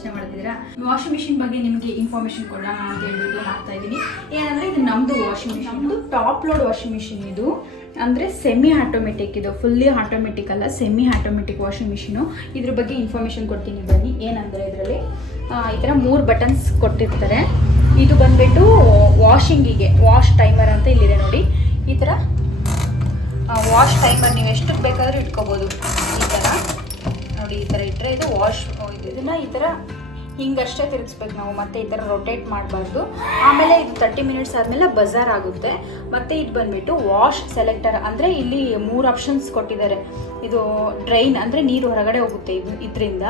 ಯೋಚನೆ ಮಾಡ್ತಿದ್ದೀರಾ? Washing machine ಬಗ್ಗೆ ನಿಮಗೆ ಇನ್ಫಾರ್ಮೇಶನ್ ಕೊಡೋಣ ಅಂತ ಹೇಳ್ಬಿಟ್ಟು ಮಾಡ್ತಾ ಇದ್ದೀನಿ. ಏನಂದ್ರೆ ಇದು ನಮ್ದು ವಾಷಿಂಗ್ ಮಿಷಿನ್ ನಮ್ದು ಟಾಪ್ ಲೋಡ್ ವಾಷಿಂಗ್ ಮಿಷಿನ್ ಇದು. ಅಂದರೆ ಸೆಮಿ ಆಟೋಮೆಟಿಕ್ ಇದು. ಫುಲ್ಲಿ ಆಟೋಮೆಟಿಕ್ ಅಲ್ಲ ಸೆಮಿ ಆಟೋಮೆಟಿಕ್ ವಾಷಿಂಗ್ ಮಿಷಿನು ಇದ್ರ ಬಗ್ಗೆ ಇನ್ಫಾರ್ಮೇಷನ್ ಕೊಡ್ತೀನಿ ಬನ್ನಿ. ಏನಂದರೆ ಇದರಲ್ಲಿ ಈ ಥರ ಮೂರು ಬಟನ್ಸ್ ಕೊಟ್ಟಿರ್ತಾರೆ. ಇದು ಬಂದ್ಬಿಟ್ಟು ವಾಷಿಂಗಿಗೆ ವಾಶ್ ಟೈಮರ್ ಅಂತ ಇಲ್ಲಿದೆ ನೋಡಿ. ಈ ಥರ ವಾಶ್ ಟೈಮರ್ ನೀವು ಎಷ್ಟು ಬೇಕಾದರೂ ಇಟ್ಕೋಬೋದು. ನೋಡಿ ಈ ತರ ಇಟ್ಟರೆ ಇದು ವಾಶ್ ಇದನ್ನ ಈ ಥರ ಹಿಂಗಷ್ಟೇ ತಿರುಗಿಸ್ಬೇಕು ನಾವು, ಮತ್ತೆ ಈ ಥರ ರೊಟೇಟ್ ಮಾಡಬಾರ್ದು. ಆಮೇಲೆ ಇದು ತರ್ಟಿ ಮಿನಿಟ್ಸ್ ಆದಮೇಲೆ ಬಜಾರ್ ಆಗುತ್ತೆ ಮತ್ತು ಇದು ಬಂದುಬಿಟ್ಟು ವಾಶ್ ಸೆಲೆಕ್ಟರ್ ಅಂದರೆ ಇಲ್ಲಿ ಮೂರು ಆಪ್ಷನ್ಸ್ ಕೊಟ್ಟಿದ್ದಾರೆ. ಇದು ಡ್ರೈನ್ ಅಂದರೆ ನೀರು ಹೊರಗಡೆ ಹೋಗುತ್ತೆ ಇದು ಇದರಿಂದ.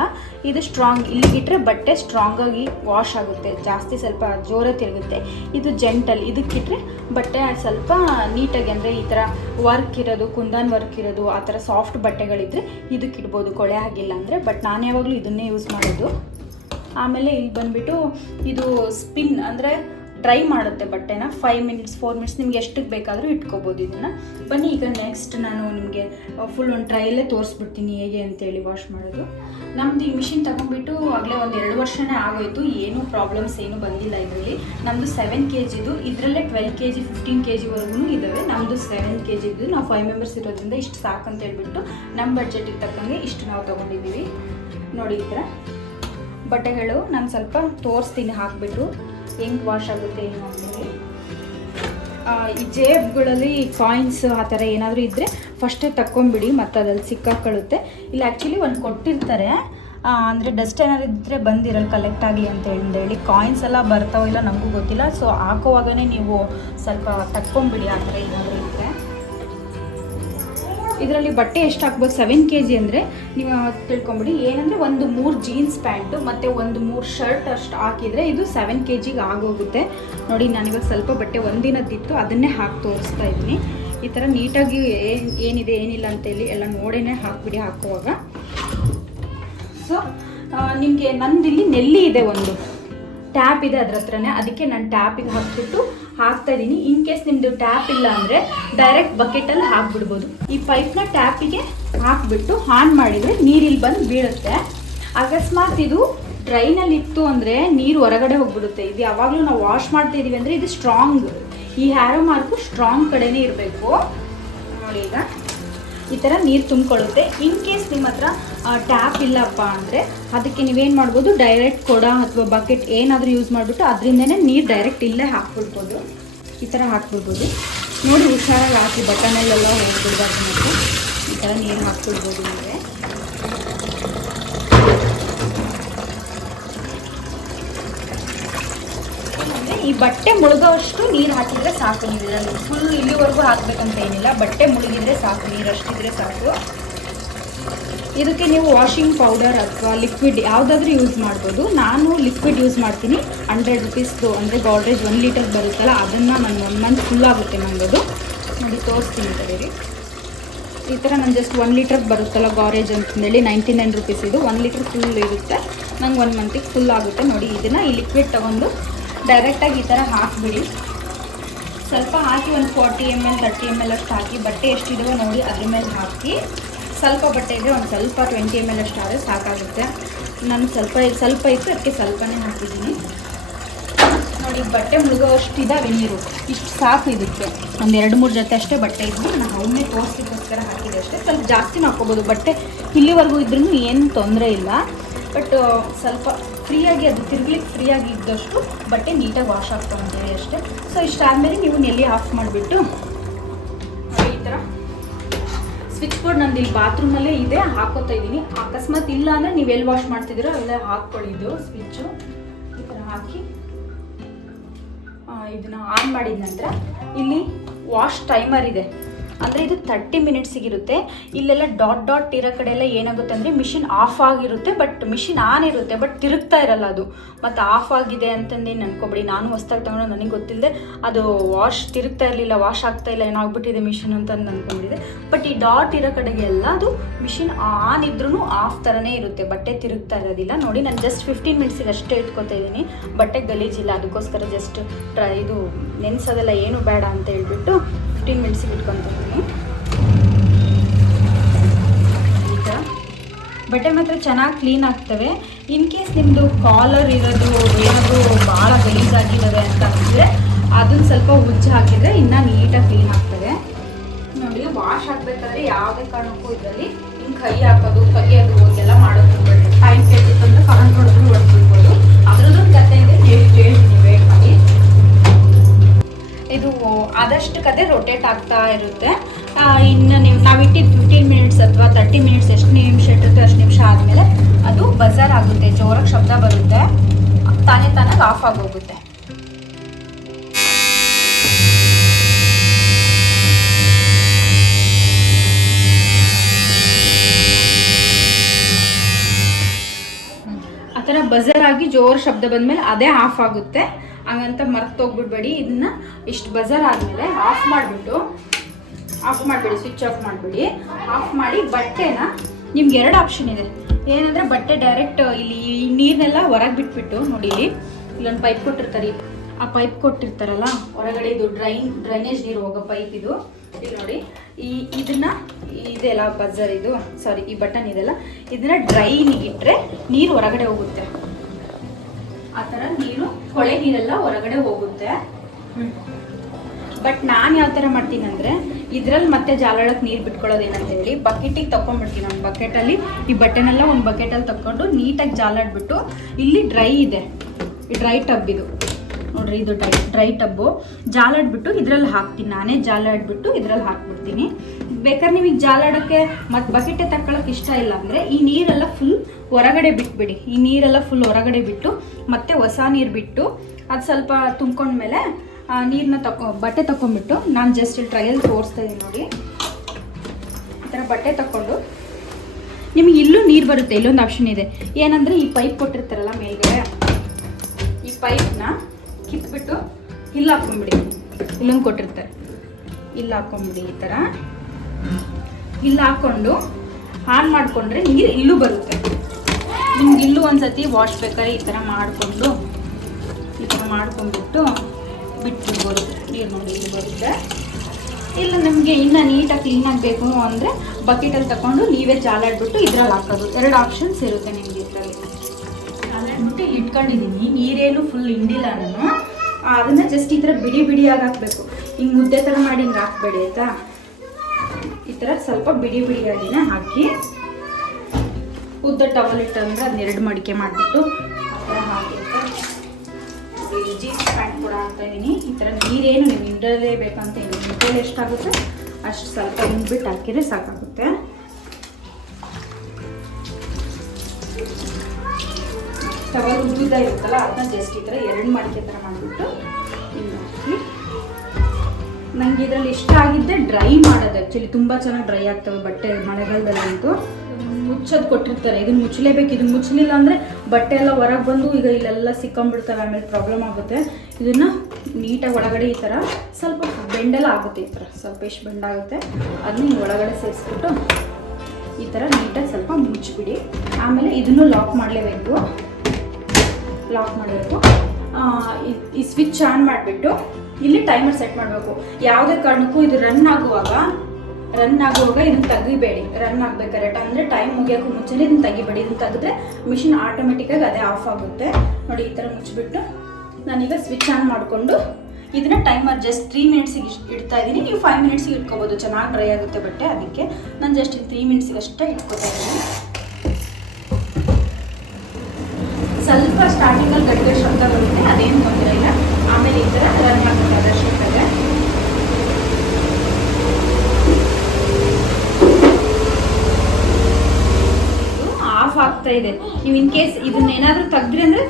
ಇದು ಸ್ಟ್ರಾಂಗ್ ಇಲ್ಲಿ ಇಲ್ಲಿಗಿಟ್ರೆ ಬಟ್ಟೆ ಸ್ಟ್ರಾಂಗಾಗಿ ವಾಶ್ ಆಗುತ್ತೆ. ಜಾಸ್ತಿ ಸ್ವಲ್ಪ ಜೋರ ತಿರುಗುತ್ತೆ. ಇದು ಜೆಂಟಲ್ ಇದಕ್ಕಿಟ್ರೆ ಬಟ್ಟೆ ಸ್ವಲ್ಪ ನೀಟಾಗಿ ಅಂದರೆ ಈ ಥರ ವರ್ಕ್ ಇರೋದು, ಕುಂದನ್ ವರ್ಕ್ ಇರೋದು, ಆ ಥರ ಸಾಫ್ಟ್ ಬಟ್ಟೆಗಳಿದ್ರೆ ಇದಕ್ಕಿಡ್ಬೋದು ಕೊಳೆ ಆಗಿಲ್ಲ ಅಂದರೆ. ಬಟ್ ನಾನು ಯಾವಾಗಲೂ ಇದನ್ನೇ ಯೂಸ್ ಮಾಡೋದು. ಆಮೇಲೆ ಇಲ್ಲಿ ಬಂದುಬಿಟ್ಟು ಇದು ಸ್ಪಿನ್ ಅಂದರೆ ಡ್ರೈ ಮಾಡುತ್ತೆ ಬಟ್ಟೆನ. ಫೈವ್ ಮಿನಿಟ್ಸ್ ಫೋರ್ ಮಿನಿಟ್ಸ್ ನಿಮ್ಗೆ ಎಷ್ಟಕ್ಕೆ ಬೇಕಾದರೂ ಇಟ್ಕೋಬೋದು ಇದನ್ನು. ಬನ್ನಿ, ಈಗ ನೆಕ್ಸ್ಟ್ ನಾನು ನಿಮಗೆ ಫುಲ್ ಒಂದು ಟ್ರೈಲೇ ತೋರಿಸ್ಬಿಡ್ತೀನಿ ಹೇಗೆ ಅಂತೇಳಿ ವಾಶ್ ಮಾಡೋದು. ನಮ್ದು ಈ ಮಿಷಿನ್ ತಗೊಂಡ್ಬಿಟ್ಟು ಆಗಲೇ ಒಂದು ಎರಡು ವರ್ಷನೇ ಆಗೋಯ್ತು. ಏನೂ ಪ್ರಾಬ್ಲಮ್ಸ್ ಏನೂ ಬಂದಿಲ್ಲ ಇದರಲ್ಲಿ. ನಮ್ಮದು ಸೆವೆನ್ ಕೆ ಜಿದು ಇದರಲ್ಲೇ twelve K G fifteen K ಜಿವರೆಗೂ ಇದ್ದಾವೆ ನಮ್ಮದು ಸೆವೆನ್ ಕೆ ಜಿದು ನಾವು ಫೈವ್ ಮೆಂಬರ್ಸ್ ಇರೋದ್ರಿಂದ ಇಷ್ಟು ಸಾಕು ಅಂತ ಹೇಳ್ಬಿಟ್ಟು ನಮ್ಮ ಬಡ್ಜೆಟಿಗೆ ತಕ್ಕಂಗೆ ಇಷ್ಟು ನಾವು ತೊಗೊಂಡಿದ್ದೀವಿ. ನೋಡಿ ಈ ಬಟ್ಟೆಗಳು ನಾನು ಸ್ವಲ್ಪ ತೋರಿಸ್ತೀನಿ, ಹಾಕ್ಬಿಟ್ಟು. ಹೆಂಗೆ ವಾಶ್ ಆಗುತ್ತೆ ಏನು ಅಂತೇಳಿ ಈ ಜೇಬ್ಗಳಲ್ಲಿ ಕಾಯಿನ್ಸ್ ಆ ಥರ ಏನಾದರೂ ಇದ್ದರೆ ಫಸ್ಟೇ ತಕ್ಕೊಂಬಿಡಿ, ಮತ್ತು ಅದ್ರಲ್ಲಿ ಸಿಕ್ಕಾಕೊಳ್ಳುತ್ತೆ. ಇಲ್ಲಿ ಆ್ಯಕ್ಚುಲಿ ಒಂದು ಕೊಟ್ಟಿರ್ತಾರೆ. ಅಂದರೆ ಡಸ್ಟ್ ಏನಾದ್ರು ಇದ್ದರೆ ಬಂದಿರಲ್ಲ ಕಲೆಕ್ಟ್ ಆಗಿ ಅಂತ ಹೇಳಿ. ಕಾಯಿನ್ಸ್ ಎಲ್ಲ ಬರ್ತಾವೋ ಇಲ್ಲ ನನಗೂ ಗೊತ್ತಿಲ್ಲ. ಸೊ ಹಾಕೋವಾಗನೇ ನೀವು ಸ್ವಲ್ಪ ತಕ್ಕೊಂಬಿಡಿ ಆ ಥರ ಏನಾದರೂ ಇದರಲ್ಲಿ ಬಟ್ಟೆ ಎಷ್ಟು ಹಾಕ್ಬೋದು ಸೆವೆನ್ ಕೆ ಜಿ ಅಂದರೆ ನೀವು ತಿಳ್ಕೊಂಬಿಡಿ. ಏನಂದರೆ ಒಂದು ಮೂರು ಜೀನ್ಸ್ ಪ್ಯಾಂಟು ಮತ್ತು ಒಂದು ಮೂರು ಶರ್ಟ್ ಅಷ್ಟು ಹಾಕಿದರೆ ಇದು ಸೆವೆನ್ ಕೆ ಜಿಗೆ ಆಗೋಗುತ್ತೆ. ನೋಡಿ ನನಗೆ ಸ್ವಲ್ಪ ಬಟ್ಟೆ ಒಂದಿನದ್ದಿತ್ತು ಅದನ್ನೇ ಹಾಕಿ ತೋರಿಸ್ತಾ ಇದ್ದೀನಿ. ಈ ಥರ ನೀಟಾಗಿ ಏನು, ಏನಿದೆ, ಏನಿಲ್ಲ ಅಂತೇಳಿ ಎಲ್ಲ ನೋಡೇ ಹಾಕ್ಬಿಡಿ, ಹಾಕುವಾಗ. ಸೊ ನಿಮಗೆ ನಂದಿಲ್ಲಿ ನೆಲ್ಲಿ ಇದೆ ಒಂದು. ಟ್ಯಾಪ್ ಇದೆ ಅದ್ರ ಹತ್ರನೇ. ಅದಕ್ಕೆ ನಾನು ಟ್ಯಾಪಿಗೆ ಹಾಕ್ಬಿಟ್ಟು ಹಾಕ್ತಾ ಇದ್ದೀನಿ ಇನ್ ಕೇಸ್ ನಿಮ್ಮದು ಟ್ಯಾಪ್ ಇಲ್ಲ ಅಂದರೆ ಡೈರೆಕ್ಟ್ ಬಕೆಟಲ್ಲಿ ಹಾಕ್ಬಿಡ್ಬೋದು. ಈ ಪೈಪ್ನ ಟ್ಯಾಪಿಗೆ ಹಾಕ್ಬಿಟ್ಟು ಆನ್ ಮಾಡಿದರೆ ನೀರಿಲ್ಲಿ ಬಂದು ಬೀಳುತ್ತೆ. ಅಕಸ್ಮಾತ್ ಇದು ಡ್ರೈನಲ್ಲಿ ಇತ್ತು ಅಂದರೆ ನೀರು ಹೊರಗಡೆ ಹೋಗ್ಬಿಡುತ್ತೆ. ಇದು ಯಾವಾಗಲೂ ನಾವು ವಾಶ್ ಮಾಡ್ತಾ ಇದೀವಿ ಅಂದರೆ ಇದು ಸ್ಟ್ರಾಂಗ್ ಈ ಹ್ಯಾರೋ ಮಾರ್ಕು ಸ್ಟ್ರಾಂಗ್ ಕಡೆನೇ ಇರಬೇಕು. ನೋಡಿ ಈಗ. ಈ ಥರ ನೀರು ತುಂಬಿಕೊಳ್ಳುತ್ತೆ. ಇನ್ ಕೇಸ್ ನಿಮ್ಮ ಹತ್ರ ಟ್ಯಾಪ್ ಇಲ್ಲಪ್ಪ ಅಂದರೆ ಅದಕ್ಕೆ ನೀವೇನು ಮಾಡ್ಬೋದು ಡೈರೆಕ್ಟ್ ಕೊಡ ಅಥವಾ ಬಕೆಟ್ ಏನಾದರೂ ಯೂಸ್ ಮಾಡಿಬಿಟ್ಟು ಅದರಿಂದನೇ ನೀರು ಡೈರೆಕ್ಟ್ ಇಲ್ಲೇ ಹಾಕ್ಬಿಡ್ಬೋದು. ಈ ಥರ ಹಾಕ್ಬಿಡ್ಬೋದು. ನೋಡಿ ಹುಷಾರಾಗಿ ಹಾಕಿ ಬಟನಲ್ಲೆಲ್ಲ ಹೋಗ್ಬಿಡ್ಬಾರ್ದು ಈ ಥರ ನೀರು ಹಾಕ್ಬಿಡ್ಬೋದು ಈ ಬಟ್ಟೆ ಮುಳುಗೋಷ್ಟು ನೀರು ಹಾಕಿದರೆ ಸಾಕು ನೀವು. ಇದರಲ್ಲಿ ಫುಲ್ ಇಲ್ಲಿವರೆಗೂ ಹಾಕಬೇಕಂತ ಏನಿಲ್ಲ. ಬಟ್ಟೆ ಮುಳುಗಿದ್ರೆ ಸಾಕು, ನೀರು ಅಷ್ಟಿದ್ರೆ ಸಾಕು. ಇದಕ್ಕೆ ನೀವು ವಾಷಿಂಗ್ ಪೌಡರ್ ಅಥವಾ ಲಿಕ್ವಿಡ್ ಯಾವುದಾದ್ರೂ ಯೂಸ್ ಮಾಡ್ಬೋದು. ನಾನು ಲಿಕ್ವಿಡ್ ಯೂಸ್ ಮಾಡ್ತೀನಿ. ಹಂಡ್ರೆಡ್ ರುಪೀಸ್ದು ಅಂದರೆ ಗಾಡ್ರೇಜ್ ಒನ್ ಲೀಟರ್ ಬರುತ್ತಲ್ಲ, ಅದನ್ನು ನಾನು ಒನ್ ಮಂತ್ ಫುಲ್ ಆಗುತ್ತೆ ನನಗದು ನೋಡಿ, ತೋರಿಸ್ತೀನಿ ತಡೀರಿ ಈ ಥರ ನಾನು ಜಸ್ಟ್ ಒನ್ ಲೀಟ್ರಿಗೆ ಬರುತ್ತಲ್ಲ ಗಾರೇಜ್ ಅಂತಂದೇಳಿ ನೈಂಟಿ ನೈನ್ ರುಪೀಸ್ ಇದು. ಒನ್ ಲೀಟ್ರ್ ಫುಲ್ ಇರುತ್ತೆ. ನಂಗೆ ಒನ್ ಮಂತಿಗೆ ಫುಲ್ ಆಗುತ್ತೆ. ನೋಡಿ, ಇದನ್ನು ಈ ಲಿಕ್ವಿಡ್ ತೊಗೊಂಡು ಡೈರೆಕ್ಟಾಗಿ ಈ ಥರ ಹಾಕಿಬಿಡಿ. ಸ್ವಲ್ಪ ಹಾಕಿ ಒಂದು forty M L thirty M L ಅಷ್ಟು ಹಾಕಿ, ಬಟ್ಟೆ ಎಷ್ಟಿದೆಯೋ ನೋಡಿ ಅದ್ರ ಮೇಲೆ ಹಾಕಿ, ಸ್ವಲ್ಪ ಬಟ್ಟೆ ಇದ್ದರೆ ಒಂದು ಸ್ವಲ್ಪ ಟ್ವೆಂಟಿ ಎಂ ಎಲ್ ಅಷ್ಟು ಆದರೆ ಸಾಕಾಗುತ್ತೆ. ನಾನು ಸ್ವಲ್ಪ ಸ್ವಲ್ಪ ಇತ್ತು, ಅದಕ್ಕೆ ಸ್ವಲ್ಪನೇ ಹಾಕಿದ್ದೀನಿ. ನೋಡಿ, ಬಟ್ಟೆ ಮುಳುಗೋಷ್ಟು ಇದಾವೆ ನೀರು. ಇಷ್ಟು ಸಾಕು ಇದಕ್ಕೆ. ಒಂದು ಎರಡು ಮೂರು ಜೊತೆ ಅಷ್ಟೇ ಬಟ್ಟೆ ಇದ್ದು ನಾನು ಅವನ್ನೇ ತೋರಿಸ್ಲಿಕ್ಕೋಸ್ಕರ ಹಾಕಿದೆ ಅಷ್ಟೇ. ಸ್ವಲ್ಪ ಜಾಸ್ತಿನೂ ಹಾಕ್ಕೋಬೋದು. ಬಟ್ಟೆ ಇಲ್ಲಿವರೆಗೂ ಇದ್ರೂ ಏನು ತೊಂದರೆ ಇಲ್ಲ. ಬಟ್ ಸ್ವಲ್ಪ ಫ್ರೀಯಾಗಿ ಅದು ತಿರ್ಗ್ಲಿಕ್ಕೆ ಫ್ರೀಯಾಗಿ ಇದ್ದಷ್ಟು ಬಟ್ಟೆ ನೀಟಾಗಿ ವಾಶ್ ಆಗ್ತಾ ಅಂತೇಳಿ ಅಷ್ಟೇ. ಸೊ ಇಷ್ಟಾದಮೇಲೆ ನೀವು ನೆಲ್ಲಿ ಆಫ್ ಮಾಡಿಬಿಟ್ಟು ಈ ಥರ ಸ್ವಿಚ್ ಬೋರ್ಡ್ ನಂದು ಇಲ್ಲಿ ಬಾತ್ರೂಮಲ್ಲೇ ಇದೆ, ಹಾಕೋತಾ ಇದ್ದೀನಿ. ಅಕಸ್ಮಾತ್ ಇಲ್ಲ ಅಂದರೆ ನೀವು ಎಲ್ಲಿ ವಾಶ್ ಮಾಡ್ತಿದ್ದೀರೋ ಅಲ್ಲೇ ಹಾಕ್ಕೊಳ್ಳಿದ್ದು ಸ್ವಿಚ್ಚು ಈ ಥರ ಹಾಕಿ ಇದನ್ನು ಇದನ್ನ ಆನ್ ಮಾಡಿದ ನಂತರ ಇಲ್ಲಿ ವಾಶ್ ಟೈಮರ್ ಇದೆ. ಅಂದರೆ ಇದು ತರ್ಟಿ ಮಿನಿಟ್ಸಿಗಿರುತ್ತೆ ಇಲ್ಲೆಲ್ಲ ಡಾಟ್ ಡಾಟ್ ಇರೋ ಕಡೆ ಎಲ್ಲ ಏನಾಗುತ್ತೆ ಅಂದರೆ ಮಿಷಿನ್ ಆಫ್ ಆಗಿರುತ್ತೆ ಬಟ್ ಮಿಷಿನ್ ಆನ್ ಇರುತ್ತೆ ಬಟ್ ತಿರುಗ್ತಾ ಇರಲ್ಲ ಅದು. ಮತ್ತು ಆಫ್ ಆಗಿದೆ ಅಂತಂದೇನು ಅನ್ಕೊಬೇಡಿ. ನಾನು ಹೊಸ್ದಾಗಿ ತಗೊಂಡು ನನಗೆ ಗೊತ್ತಿಲ್ಲದೆ ಅದು ವಾಶ್ ತಿರುಗ್ತಾ ಇರಲಿಲ್ಲ ವಾಶ್ ಆಗ್ತಾ ಇಲ್ಲ, ಏನಾಗ್ಬಿಟ್ಟಿದೆ ಮಿಷಿನ್ ಅಂತ ಅಂದ್ಕೊಂಡಿದ್ದೆ ಬಟ್ ಈ ಡಾಟ್ ಇರೋ ಕಡೆಗೆ ಎಲ್ಲ ಅದು ಮಿಷಿನ್ ಆನ್ ಇದ್ರೂ ಆಫ್ ಥರನೇ ಇರುತ್ತೆ. ಬಟ್ಟೆ ತಿರುಗ್ತಾ ಇರೋದಿಲ್ಲ. ನೋಡಿ, ನಾನು ಜಸ್ಟ್ ಫಿಫ್ಟೀನ್ ಮಿನಿಟ್ಸಿಗೆ ಅಷ್ಟೇ ಇಟ್ಕೊತಾ ಇದ್ದೀನಿ. ಬಟ್ಟೆ ಗಲೀಜಿಲ್ಲ ಅದಕ್ಕೋಸ್ಕರ ಜಸ್ಟ್ ಟ್ರೈ ಇದು ನೆನೆಸೋದೆಲ್ಲ ಏನು ಬೇಡ ಅಂತ ಹೇಳ್ಬಿಟ್ಟು ಫಿಫ್ಟೀನ್ ಮಿನಿಟ್ಸಿಗೆ ಇಟ್ಕೊತೀನಿ. ಬಟ್ಟೆ ಮಾತ್ರ ಚೆನ್ನಾಗಿ ಕ್ಲೀನ್ ಆಗ್ತವೆ. ಇನ್ ಕೇಸ್ ನಿಮ್ಮದು ಕಾಲರ್ ಇರೋದು, ಏನಾದರೂ ಭಾಳ ಗಲೀಜಾಗಿದ್ದಾವೆ ಅಂತ ಅಂದರೆ ಅದನ್ನ ಸ್ವಲ್ಪ ಉಜ್ಜು ಹಾಕಿದರೆ ಇನ್ನೂ ನೀಟಾಗಿ ಕ್ಲೀನ್ ಆಗ್ತವೆ. ನೋಡಿ ವಾಶ್ ಆಗ್ಬೇಕಾದ್ರೆ ಯಾವುದೇ ಕಾರಣಕ್ಕೂ ಇದರಲ್ಲಿ ಕೈ ಹಾಕೋದು ತೆಗಿಯೋದು ಆಗ್ತಾ ಇರುತ್ತೆ. ಇನ್ನು ನೀವು ನಾವು ಇಟ್ಟಿದ್ದು ಫಿಫ್ಟೀನ್ ಮಿನಿಟ್ಸ್ ಅಥವಾ ತರ್ಟಿ ಮಿನಿಟ್ಸ್ ಎಷ್ಟು ನಿಮಿಷ ಇಟ್ಟಿರುತ್ತೆ ಅಷ್ಟು ನಿಮಿಷ ಆದಮೇಲೆ ಅದು ಬಜಾರ್ ಆಗುತ್ತೆ, ಜೋರಾಗಿ ಶಬ್ದ ಬರುತ್ತೆ, ತಾನೇ ತಾನಾಗಿ ಆಫ್ ಆಗೋಗುತ್ತೆ ಆ ಥರ ಬಜರ್ ಆಗಿ ಜೋರ್ ಶಬ್ದ ಬಂದಮೇಲೆ ಅದೇ ಆಫ್ ಆಗುತ್ತೆ. ಹಂಗಂತ ಮರ್ತೋಗ್ಬಿಡ್ಬೇಡಿ. ಇದನ್ನ ಇಷ್ಟು ಬಜರ್ ಆದಮೇಲೆ ಆಫ್ ಮಾಡಿಬಿಟ್ಟು, ಆಫ್ ಮಾಡಬೇಡಿ, ಸ್ವಿಚ್ ಆಫ್ ಮಾಡಬೇಡಿ. ಆಫ್ ಮಾಡಿ ಬಟ್ಟೆನ, ನಿಮ್ಗೆ ಎರಡು ಆಪ್ಷನ್ ಇದೆ. ಏನಂದರೆ ಬಟ್ಟೆ ಡೈರೆಕ್ಟ್ ಇಲ್ಲಿ ಈ ನೀರನ್ನೆಲ್ಲ ಹೊರಗೆ ಬಿಟ್ಬಿಟ್ಟು ನೋಡಿ ಇಲ್ಲಿ ಇಲ್ಲೊಂದು ಪೈಪ್ ಕೊಟ್ಟಿರ್ತಾರೆ ಆ ಪೈಪ್ ಕೊಟ್ಟಿರ್ತಾರಲ್ಲ, ಹೊರಗಡೆ ಇದು ಡ್ರೈನ್ ಡ್ರೈನೇಜ್ ನೀರು ಹೋಗೋ ಪೈಪ್ ಇದು. ಇಲ್ಲಿ ನೋಡಿ, ಈ ಇದನ್ನ ಇದೆಲ್ಲ ಬಜರ್ ಇದು, ಸಾರಿ, ಈ ಬಟನ್ ಇದೆಲ್ಲ, ಇದನ್ನ ಡ್ರೈನಿಗೆ ಇಟ್ಟರೆ ನೀರು ಹೊರಗಡೆ ಹೋಗುತ್ತೆ. ಆ ಥರ ನೀರು ಕೊಳೆ ನೀರೆಲ್ಲ ಹೊರಗಡೆ ಹೋಗುತ್ತೆ. ಬಟ್ ನಾನು ಯಾವ ಥರ ಮಾಡ್ತೀನಿ ಅಂದರೆ, ಇದ್ರಲ್ಲಿ ಮತ್ತೆ ಜಾಲಾಳಕ್ಕೆ ನೀರು ಬಿಟ್ಕೊಳ್ಳೋದು ಏನಂತ ಹೇಳಿ ಬಕೆಟಿಗೆ ತಗೊಂಡ್ಬಿಡ್ತೀನಿ ಒಂದು ಬಕೆಟಲ್ಲಿ ಈ ಬಟ್ಟೆನೆಲ್ಲ ಒಂದು ಬಕೆಟಲ್ಲಿ ತಗೊಂಡು ನೀಟಾಗಿ ಜಾಲಾಡ್ಬಿಟ್ಟು, ಇಲ್ಲಿ ಡ್ರೈ ಇದೆ. ಡ್ರೈ ಟಬ್ ಇದು. ನೋಡ್ರಿ, ಇದು ಡ್ರೈ ಡ್ರೈ ಟಬ್ಬು. ಜಾಲಾಡ್ಬಿಟ್ಟು ಇದ್ರಲ್ಲಿ ಹಾಕ್ತೀನಿ ನಾನೇ. ಜಾಲಾಡ್ಬಿಟ್ಟು ಇದ್ರಲ್ಲಿ ಹಾಕ್ಬಿಡ್ತೀನಿ. ಬೇಕಾದ್ರೆ ನಿಮಗೆ ಜಾಲಾಡೋಕ್ಕೆ ಮತ್ತು ಬಕೆಟೆ ತಗೊಳಕ್ಕೆ ಇಷ್ಟ ಇಲ್ಲ ಅಂದರೆ ಈ ನೀರೆಲ್ಲ ಫುಲ್ ಹೊರಗಡೆ ಬಿಟ್ಬಿಡಿ. ಈ ನೀರೆಲ್ಲ ಫುಲ್ ಹೊರಗಡೆ ಬಿಟ್ಟು, ಮತ್ತೆ ಹೊಸ ನೀರು ಬಿಟ್ಟು, ಅದು ಸ್ವಲ್ಪ ತುಂಬ್ಕೊಂಡ್ಮೇಲೆ ನೀರನ್ನ ತಕೊ, ಬಟ್ಟೆ ತಗೊಂಡ್ಬಿಟ್ಟು ನಾನು ಜಸ್ಟ್ ಟ್ರಯಲ್ ತೋರಿಸ್ತಾ ಇದ್ದೀನಿ ನೋಡಿ. ಈ ಥರ ಬಟ್ಟೆ ತಗೊಂಡು ನಿಮಗೆ ಇಲ್ಲೂ ನೀರು ಬರುತ್ತೆ, ಇಲ್ಲೊಂದು ಆಪ್ಷನ್ ಇದೆ. ಏನಂದರೆ ಈ ಪೈಪ್ ಕೊಟ್ಟಿರ್ತಾರಲ್ಲ ಮೇಲ್ಗಡೆ? ಈ ಪೈಪ್ನ ಇಲ್ಲಿ ಹಾಕೊಂಬಿಡಿ. ಇಲ್ಲೊಂದು ಕೊಟ್ಟಿರ್ತಾರೆ. ಇಲ್ಲ ಹಾಕೊಂಬಿಡಿ ಈ ಥರ. ಇಲ್ಲಿ ಹಾಕ್ಕೊಂಡು ಆನ್ ಮಾಡಿಕೊಂಡ್ರೆ ನೀರು ಇಲ್ಲೂ ಬರುತ್ತೆ. ನಿಮ್ಗೆ ಇಲ್ಲೂ ಒಂದ್ಸತಿ ವಾಶ್ ಬೇಕಾದ್ರೆ ಈ ಥರ ಮಾಡಿಕೊಂಡು, ಈ ಥರ ಮಾಡ್ಕೊಂಡ್ಬಿಟ್ಟು ಬಿಟ್ಬಿಡ್ಬೋದು. ನೀರು ನೋಡಿ, ಇಲ್ಲಿ ಬರುತ್ತೆ. ಇಲ್ಲ ನಿಮಗೆ ಇನ್ನೂ ನೀಟಾಗಿ ಕ್ಲೀನಾಗಿ ಬೇಕು ಅಂದರೆ ಬಕೆಟಲ್ಲಿ ತಗೊಂಡು ನೀವೇ ಜಾಲಾಡ್ಬಿಟ್ಟು ಇದ್ರಲ್ಲಿ ಹಾಕೋದು. ಎರಡು ಆಪ್ಷನ್ಸ್ ಇರುತ್ತೆ ನಿಮಗೆ ಇದರಲ್ಲಿ. ಜಾಲಾಡ್ಬಿಟ್ಟು ಇಟ್ಕೊಂಡಿದ್ದೀನಿ. ನೀರೇನು ಫುಲ್ ಹಿಂಡಿಲ್ಲ ನಾನು. ಅದನ್ನ ಜಸ್ಟ್ ಈ ಥರ ಬಿಡಿ ಬಿಡಿಯಾಗಿ ಹಾಕಬೇಕು. ಹಿಂಗೆ ಮುದ್ದೆ ಥರ ಮಾಡಿ ಹಿಂಗೆ ಹಾಕ್ಬೇಡಿ, ಆಯಿತಾ? ಈ ಥರ ಸ್ವಲ್ಪ ಬಿಡಿ ಬಿಡಿಯಾಗಿನ ಹಾಕಿ, ಉದ್ದ ಟವಲ್ ಇಟ್ಟಂದ್ರೆ ಅದನ್ನ ಮಡಿಕೆ ಮಾಡಿಬಿಟ್ಟು ಆ ಥರ ಜೀನ್ಸ್ ಪ್ಯಾಂಟ್ ಕೂಡ ಅಂತ ಇದ್ದೀನಿ ಈ ಥರ ನೀರೇನು ನೀವು ಹಿಂಡಲೇಬೇಕಂತ ಏನು ಮುದ್ದೆಲಿ ಎಷ್ಟಾಗುತ್ತೆ ಅಷ್ಟು ಸ್ವಲ್ಪ ಹಿಂಡ್ಬಿಟ್ಟು ಹಾಕಿದ್ರೆ ಸಾಕಾಗುತ್ತೆ. ಟವಲ್ ಉದ್ದುದ್ದ ಇರುತ್ತಲ್ಲ, ಅದನ್ನ ಜಸ್ಟ್ ಈ ಥರ ಎರಡು ಮಡಿಕೆ ಥರ ಮಾಡಿಬಿಟ್ಟು ನನಗೆ ಇದರಲ್ಲಿ ಇಷ್ಟ ಆಗಿದ್ದೆ ಡ್ರೈ ಮಾಡೋದು ಆ್ಯಕ್ಚುಲಿ ತುಂಬ ಚೆನ್ನಾಗಿ ಡ್ರೈ ಆಗ್ತವೆ ಬಟ್ಟೆ ಮಳೆಗಾಲದಲ್ಲಂತೂ ಮುಚ್ಚೋದು ಕೊಟ್ಟಿರ್ತಾರೆ. ಇದನ್ನು ಮುಚ್ಚಲೇಬೇಕು ಇದನ್ನು ಮುಚ್ಚಲಿಲ್ಲ ಅಂದರೆ ಬಟ್ಟೆ ಎಲ್ಲ ಹೊರಗೆ ಬಂದು ಈಗ ಇಲ್ಲೆಲ್ಲ ಸಿಕ್ಕೊಂಡ್ಬಿಡ್ತವೆ ಆಮೇಲೆ ಪ್ರಾಬ್ಲಮ್ ಆಗುತ್ತೆ. ಇದನ್ನು ನೀಟಾಗಿ ಒಳಗಡೆ ಈ ಥರ ಸ್ವಲ್ಪ ಬೆಂಡೆಲ್ಲ ಆಗುತ್ತೆ ಈ ಥರ ಸ್ವಲ್ಪ ಎಷ್ಟು ಬೆಂಡಾಗುತ್ತೆ ಅದನ್ನ ಒಳಗಡೆ ಸೇರಿಸ್ಬಿಟ್ಟು ಈ ಥರ ನೀಟಾಗಿ ಸ್ವಲ್ಪ ಮುಚ್ಚಿಬಿಡಿ. ಆಮೇಲೆ ಇದನ್ನು ಲಾಕ್ ಮಾಡಲೇಬೇಕು. ಲಾಕ್ ಮಾಡಬೇಕು ಈ ಸ್ವಿಚ್ ಆನ್ ಮಾಡಿಬಿಟ್ಟು ಇಲ್ಲಿ ಟೈಮರ್ ಸೆಟ್ ಮಾಡಬೇಕು. ಯಾವುದೇ ಕಾರಣಕ್ಕೂ ಇದು ರನ್ ಆಗುವಾಗ ರನ್ ಆಗುವಾಗ ಇದನ್ನು ತೆಗಿಬೇಡಿ. ರನ್ ಆಗ್ಬೇಕಾರೆ ಅಂದರೆ ಟೈಮ್ ಮುಗಿಯೋಕ್ಕೂ ಮುಂಚೆನೇ ಇದನ್ನು ತೆಗಿಬೇಡಿ. ಇದನ್ನು ತೆಗೆದ್ರೆ ಮಿಷಿನ್ ಆಟೋಮೆಟಿಕ್ಕಾಗಿ ಅದೇ ಆಫ್ ಆಗುತ್ತೆ. ನೋಡಿ, ಈ ಥರ ಮುಚ್ಚಿಬಿಟ್ಟು ನಾನೀಗ ಸ್ವಿಚ್ ಆನ್ ಮಾಡಿಕೊಂಡು ಇದನ್ನ ಟೈಮರ್ ಜಸ್ಟ್ ತ್ರೀ ಮಿನಿಟ್ಸಿಗೆ ಇಡ್ತಾ ಇದ್ದೀನಿ. ನೀವು ಫೈವ್ ಮಿನಿಟ್ಸಿಗೆ ಇಟ್ಕೋಬೋದು. ಚೆನ್ನಾಗಿ ಡ್ರೈ ಆಗುತ್ತೆ ಬಟ್ಟೆ. ಅದಕ್ಕೆ ನಾನು ಜಸ್ಟ್ ತ್ರೀ ಮಿನಿಟ್ಸಿಗೆ ಅಷ್ಟೇ ಇಟ್ಕೋತಾ ಇದ್ದೀನಿ. ಸ್ವಲ್ಪ ಸ್ಟಾರ್ಟಿಂಗಲ್ಲಿ ಗಡ್ಡೆ ಶಬ್ದ ಬರುತ್ತೆ, ಅದೇನು ತೊಂದರೆ ಇಲ್ಲ. ಆಮೇಲೆ ಈ ಥರ ರನ್ ಮಾಡ್ತಾರೆ ಅದಷ್ಟೇ ಆಫ್ ಆಗ್ತಾ ಇದೆ. ನೀವು ಇನ್ ಕೇಸ್ ಇದನ್ನ ಏನಾದರೂ ತೆಗ್ದ್ರಿ ಅಂದರೆ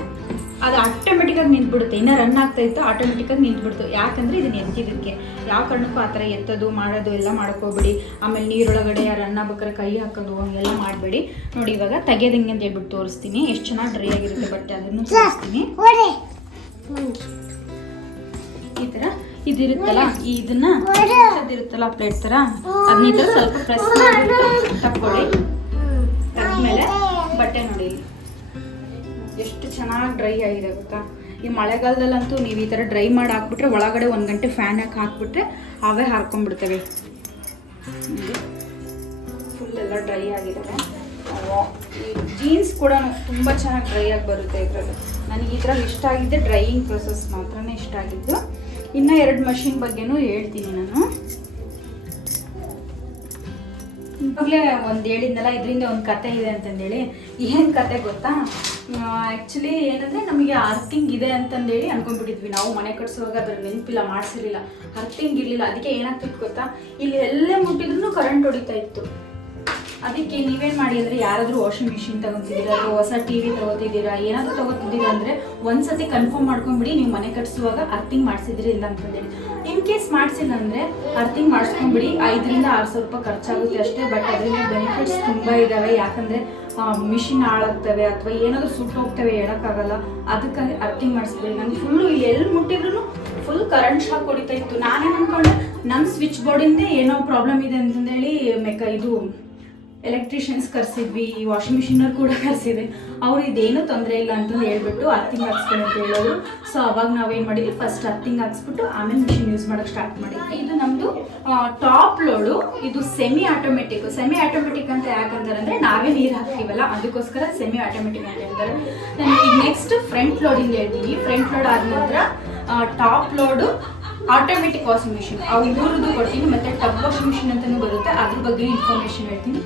ಅದು ಆಟೋಮೆಟಿಕ್ಕಾಗಿ ನಿಂತ್ಬಿಡುತ್ತೆ. ಇನ್ನೂ ರನ್ ಆಗ್ತಾ ಇತ್ತು ಆಟೋಮೆಟಿಕ್ಕಾಗಿ ನಿಂತ್ಬಿಡ್ತು. ಯಾಕಂದರೆ ಇದನ್ನ ಎತ್ತಿದ್ದಕ್ಕೆ ಯಾವ ಕಾರಣಕ್ಕೂ ಆ ಥರ ಎತ್ತೋದು, ಮಾಡೋದು ಎಲ್ಲ ಮಾಡ್ಕೋಬೇಡಿ. ಆಮೇಲೆ ನೀರೊಳಗಡೆ ರನ್ ಆಗ್ಬೇಕಾದ್ರೆ ಕೈ ಹಾಕೋದು ಹಂಗೆಲ್ಲ ಮಾಡಬೇಡಿ. ನೋಡಿ, ಇವಾಗ ತೆಗೆಯೋದಂಗೆ ಅಂತ ಹೇಳ್ಬಿಟ್ಟು ತೋರಿಸ್ತೀನಿ. ಎಷ್ಟು ಚೆನ್ನಾಗಿ ಡ್ರೈ ಆಗಿರುತ್ತೆ ಬಟ್ಟೆ ಅದನ್ನು ತೋರಿಸ್ತೀನಿ. ಈ ಥರ ಇದಿರುತ್ತಲ್ಲ, ಇದನ್ನ ಇರುತ್ತಲ್ಲ ಪ್ಲೇಟ್ ಥರ ಅದನ್ನ ಸ್ವಲ್ಪ ಪ್ರೆಸ್ ತಕ್ಕೊಳ್ಳಿ ಆದ್ಮೇಲೆ ಬಟ್ಟೆ ನೋಡಿ. ಎಷ್ಟು ಚೆನ್ನಾಗಿ ಡ್ರೈ ಆಗಿದೆ ಗೊತ್ತಾ? ಈ ಮಳೆಗಾಲದಲ್ಲಂತೂ ನೀವು ಈ ಥರ ಡ್ರೈ ಮಾಡಿ ಹಾಕ್ಬಿಟ್ರೆ ಒಳಗಡೆ ಒಂದು ಗಂಟೆ ಫ್ಯಾನ್ ಹಾಕಿ ಹಾಕ್ಬಿಟ್ರೆ ಅವೇ ಹಾರ್ಕೊಂಡ್ಬಿಡ್ತವೆ. ಫುಲ್ ಎಲ್ಲ ಡ್ರೈ ಆಗಿದ್ದಾವೆ ಈ ಜೀನ್ಸ್ ಕೂಡ ತುಂಬ ಚೆನ್ನಾಗಿ ಡ್ರೈ ಆಗಿ ಬರುತ್ತೆ ಇದರಲ್ಲಿ. ನನಗೆ ಇದ್ರಲ್ಲಿ ಇಷ್ಟ ಆಗಿದ್ದೆ ಡ್ರೈಯಿಂಗ್ ಪ್ರೊಸೆಸ್ ಮಾತ್ರನೇ ಇಷ್ಟ ಆಗಿದ್ದು. ಇನ್ನು ಎರಡು ಮಷಿನ್ ಬಗ್ಗೆನೂ ಹೇಳ್ತೀನಿ ನಾನು. ಇವಾಗಲೇ ಒಂದು ಹೇಳಿದ್ನಲ್ಲ, ಇದರಿಂದ ಒಂದು ಕತೆ ಇದೆ ಅಂತಂದೇಳಿ. ಏನು ಕತೆ ಗೊತ್ತಾ? ಆ್ಯಕ್ಚುಲಿ ಏನಂದರೆ ನಮಗೆ ಅರ್ಥಿಂಗ್ ಇದೆ ಅಂತಂದೇಳಿ ಅನ್ಕೊಂಡ್ಬಿಟ್ಟಿದ್ವಿ. ನಾವು ಮನೆ ಕಟ್ಸುವಾಗ ಅದ್ರ ನೆನಪಿಲ್ಲ, ಮಾಡಿಸಿರಲಿಲ್ಲ. ಅರ್ಥಿಂಗ್ ಇರಲಿಲ್ಲ. ಅದಕ್ಕೆ ಏನಾಗ್ತಿತ್ತು ಗೊತ್ತಾ? ಇಲ್ಲಿ ಎಲ್ಲೇ ಮುಟ್ಟಿದ್ರು ಕರೆಂಟ್ ಹೊಡಿತಾ ಇತ್ತು. ಅದಕ್ಕೆ ನೀವೇನು ಮಾಡಿ ಅಂದರೆ ಯಾರಾದರೂ ವಾಷಿಂಗ್ ಮಿಷಿನ್ ತಗೊತಿದ್ದೀರಾ, ಅಥವಾ ಹೊಸ ಟಿ ವಿ ತಗೋತಿದ್ದೀರಾ, ಏನಾದರೂ ತಗೋತಿದ್ದೀರಾ ಅಂದರೆ ಒಂದ್ಸತಿ ಕನ್ಫರ್ಮ್ ಮಾಡ್ಕೊಂಬಿಡಿ, ನೀವು ಮನೆ ಕಟ್ಸುವಾಗ ಅರ್ಥಿಂಗ್ ಮಾಡಿಸಿದ್ರಿ ಇಲ್ಲ ಅಂತಂದೇಳಿ. ಇನ್ ಕೇಸ್ ಮಾಡಿಸಿಲ್ಲ ಅಂದರೆ ಅರ್ಥಿಂಗ್ ಮಾಡಿಸ್ಕೊಂಬಿಡಿ. ಐದರಿಂದ ಆರು ಸಾವಿರ ರೂಪಾಯಿ ಖರ್ಚಾಗುತ್ತೆ ಅಷ್ಟೇ ಬಟ್ ಅದರಿಂದ ಬೆನಿಫಿಟ್ಸ್ ತುಂಬ ಇದ್ದಾವೆ ಯಾಕಂದರೆ ಮಿಷಿನ್ ಹಾಳಾಗ್ತವೆ ಅಥವಾ ಏನಾದರೂ ಸುಟ್ಟು ಹೋಗ್ತವೆ ಹೇಳೋಕ್ಕಾಗಲ್ಲ. ಅದಕ್ಕಾಗಿ ಅರ್ಥಿಂಗ್ ಮಾಡಿಸ್ಬಿಡಿ. ನಂಗೆ ಫುಲ್ಲು ಎಲ್ಲಿ ಮುಟ್ಟಿದ್ರು ಫುಲ್ ಕರೆಂಟ್ ಶಾಕ್ ಹೊಡಿತಾ ಇತ್ತು. ನಾನೇನು ಅನ್ಕೊಂಡೆ? ನಮ್ಮ ಸ್ವಿಚ್ ಬೋರ್ಡಿಂದ ಏನೋ ಪ್ರಾಬ್ಲಮ್ ಇದೆ ಅಂತಂದೇಳಿ, ಮೆಕ ಇದು ಎಲೆಕ್ಟ್ರಿಷಿಯನ್ಸ್ ಕರೆಸಿದ್ವಿ ವಾಷಿಂಗ್ ಮಿಷಿನವ್ರು ಕೂಡ ಕರೆಸಿದೆ. ಅವ್ರು ಇದೇನು ತೊಂದರೆ ಇಲ್ಲ ಅಂತ ಹೇಳ್ಬಿಟ್ಟು ಅರ್ಥಿಂಗ್ ಹಾಕ್ಸ್ಕೊಂಡು ಅಂತ ಹೇಳೋರು. ಸೊ ಅವಾಗ ನಾವೇನು ಮಾಡಿದ್ವಿ? ಫಸ್ಟ್ ಅರ್ಥಿಂಗ್ ಹಾಕ್ಸ್ಬಿಟ್ಟು ಆಮೇಲೆ ಮಿಷಿನ್ ಯೂಸ್ ಮಾಡೋಕ್ಕೆ ಸ್ಟಾರ್ಟ್ ಮಾಡಿದ್ವಿ. ಇದು ನಮ್ಮದು ಟಾಪ್ ಲೋಡು ಇದು ಸೆಮಿ ಆಟೋಮೆಟಿಕ್ ಸೆಮಿ ಆಟೋಮೆಟಿಕ್ ಅಂತ ಯಾಕಂದ್ರೆ ನಾವೇ ನೀರು ಹಾಕ್ತೀವಲ್ಲ, ಅದಕ್ಕೋಸ್ಕರ ಸೆಮಿ ಆಟೋಮೆಟಿಕ್ ಅಂತ ಹೇಳ್ತಾರೆ. ನಾನು ಈಗ ನೆಕ್ಸ್ಟ್ ಫ್ರಂಟ್ ಲೋಡಿಂದ ಹೇಳ್ತೀನಿ ಫ್ರಂಟ್ ಲೋಡ್ ಆದ ನಂತರ top load automatic washing machine ಅವ್ರು ಮೂರದ್ದು ಕೊಡ್ತೀನಿ, ಮತ್ತು ಟಬ್ ವಾಷಿಂಗ್ ಮಿಷಿನ್ ಅಂತಲೂ ಬರುತ್ತೆ. ಅದ್ರ ಬಗ್ಗೆ ಇನ್ಫಾರ್ಮೇಶನ್ ಹೇಳ್ತೀನಿ.